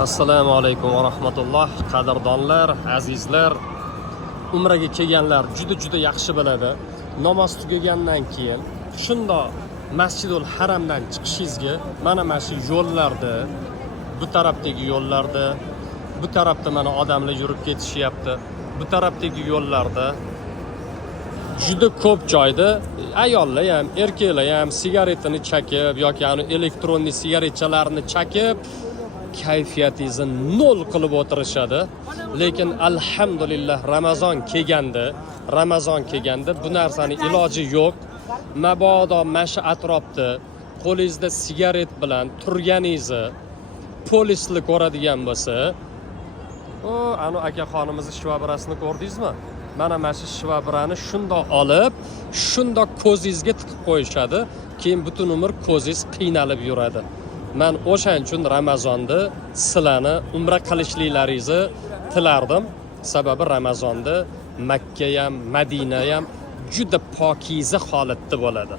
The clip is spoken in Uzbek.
Assalomu alaykum va rahmatulloh. Qadrdonlar, azizlar, umraga kelganlar juda yaxshi biladi. Namoz tugagandan keyin shundoq Masjidul Haramdan chiqishingizga mana shu yo'llarda, bu tarafdagi yo'llarda, bu tarafda mana odamlar yurib ketishyapti. Bu tarafdagi yo'llarda juda ko'p joyda ayollar ham, erkaklar ham sigaretini chakib yoki elektron sigaretchalarni chakib kayfiyatingizni nol qilib o'tirishadi. Lekin alhamdulillah Ramazon kelganda bu narsani iloji yo'q. Mabodo mashi atrofda qo'lingizda sigaret bilan turganingizni polislik ko'radigan bo'lsa, akaxonimizni shvabrasini ko'rdingizmi? Mana shu shvabrani shundoq olib, shundoq ko'zingizga tiqib qo'yishadi, keyin butun umr ko'zingiz qiynalib yuradi. Men o'shaning uchun Ramazonda sizlarni umra qilishliklaringizni tilardim. Sababi Ramazonda Makka ham, Madina ham juda pokiza holatda bo'ladi.